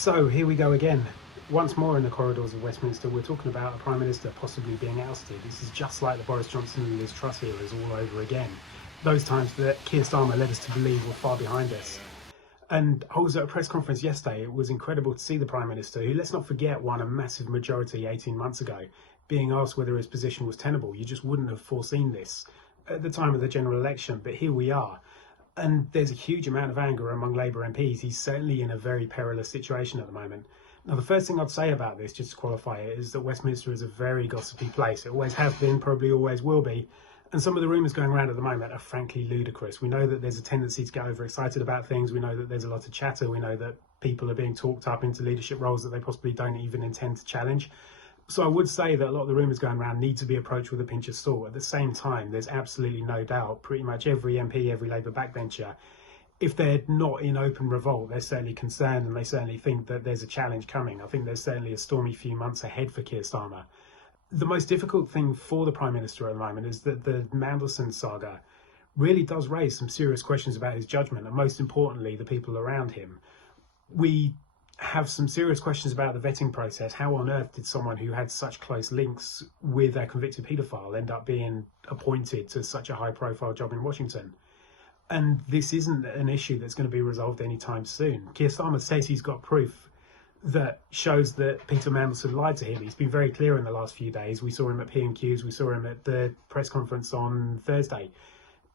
So here we go again. Once more in the corridors of Westminster, we're talking about a Prime Minister possibly being ousted. This is just like the Boris Johnson and Liz Truss eras all over again. Those times that Keir Starmer led us to believe were far behind us. And I was at a press conference yesterday. It was incredible to see the Prime Minister, who, let's not forget, won a massive majority 18 months ago, being asked whether his position was tenable. You just wouldn't have foreseen this at the time of the general election, but here we are. And there's a huge amount of anger among Labour MPs. He's certainly in a very perilous situation at the moment. Now, the first thing I'd say about this, just to qualify it, is that Westminster is a very gossipy place. It always has been, probably always will be. And some of the rumours going around at the moment are frankly ludicrous. We know that there's a tendency to get overexcited about things. We know that there's a lot of chatter. We know that people are being talked up into leadership roles that they possibly don't even intend to challenge. So I would say that a lot of the rumours going around need to be approached with a pinch of salt. At the same time, there's absolutely no doubt pretty much every MP, every Labour backbencher, if they're not in open revolt, they're certainly concerned and they certainly think that there's a challenge coming. I think there's certainly a stormy few months ahead for Keir Starmer. The most difficult thing for the Prime Minister at the moment is that the Mandelson saga really does raise some serious questions about his judgment and, most importantly, the people around him. We have some serious questions about the vetting process. How on earth did someone who had such close links with a convicted paedophile end up being appointed to such a high-profile job in Washington? And this isn't an issue that's going to be resolved anytime soon. Keir Starmer says he's got proof that shows that Peter Mandelson lied to him. He's been very clear in the last few days. We saw him at P&Qs, we saw him at the press conference on Thursday,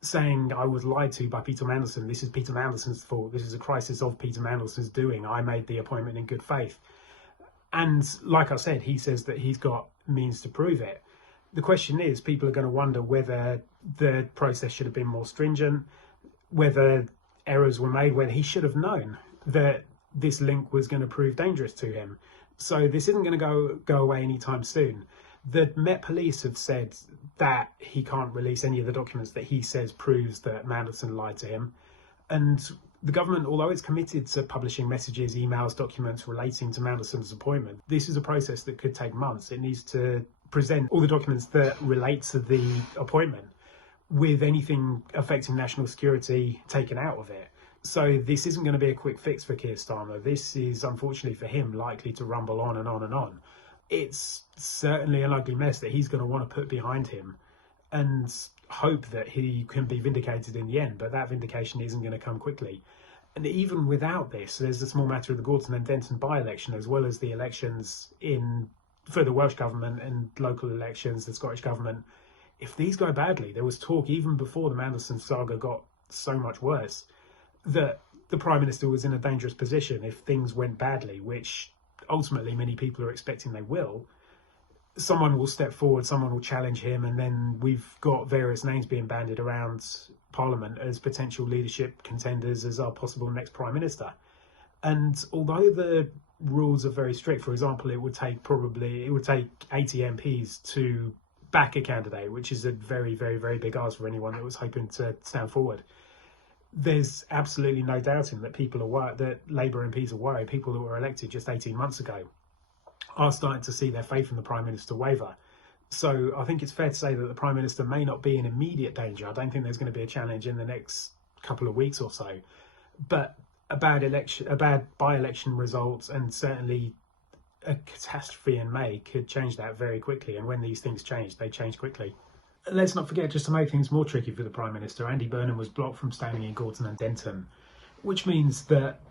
saying, I was lied to by Peter Mandelson. This is Peter Mandelson's fault. This is a crisis of Peter Mandelson's doing. I made the appointment in good faith. And like I said, he says that he's got means to prove it. The question is, people are going to wonder whether the process should have been more stringent, whether errors were made, whether he should have known that this link was going to prove dangerous to him. So this isn't going to go away anytime soon. The Met Police have said that he can't release any of the documents that he says proves that Mandelson lied to him. And the government, although it's committed to publishing messages, emails, documents relating to Mandelson's appointment, this is a process that could take months. It needs to present all the documents that relate to the appointment, with anything affecting national security taken out of it. So this isn't going to be a quick fix for Keir Starmer. This is, unfortunately for him, likely to rumble on and on and on. It's certainly an ugly mess that he's going to want to put behind him and hope that he can be vindicated in the end, but that vindication isn't going to come quickly. And even without this, there's the small matter of the Gorton and Denton by-election, as well as the elections for the Welsh Government and local elections, the Scottish Government. If these go badly, there was talk even before the Mandelson saga got so much worse that the Prime Minister was in a dangerous position if things went badly, which ultimately many people are expecting they will. Someone will step forward, someone will challenge him, and then we've got various names being bandied around Parliament as potential leadership contenders as our possible next Prime Minister. And although the rules are very strict, for example, it would take 80 MPs to back a candidate, which is a very, very, very big ask for anyone that was hoping to stand forward. There's absolutely no doubting that people are worried, that Labour MPs are worried. People that were elected just 18 months ago are starting to see their faith in the Prime Minister waver. So I think it's fair to say that the Prime Minister may not be in immediate danger. I don't think there's going to be a challenge in the next couple of weeks or so. But a bad by-election result and certainly a catastrophe in May could change that very quickly. And when these things change, they change quickly. Let's not forget, just to make things more tricky for the Prime Minister, Andy Burnham was blocked from standing in Gorton and Denton, which means that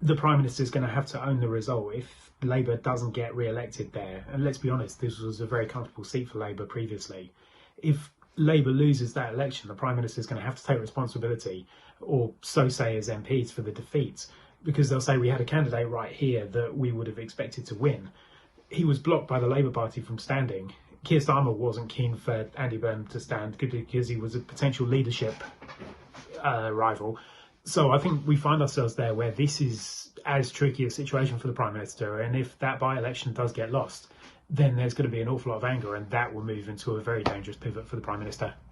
the Prime Minister is going to have to own the result if Labour doesn't get re-elected there. And let's be honest, this was a very comfortable seat for Labour previously. If Labour loses that election, the Prime Minister is going to have to take responsibility, or so say his MPs, for the defeat, because they'll say we had a candidate right here that we would have expected to win. He was blocked by the Labour Party from standing. Keir Starmer wasn't keen for Andy Burnham to stand because he was a potential leadership rival. So I think we find ourselves there where this is as tricky a situation for the Prime Minister. And if that by-election does get lost, then there's going to be an awful lot of anger, and that will move into a very dangerous pivot for the Prime Minister.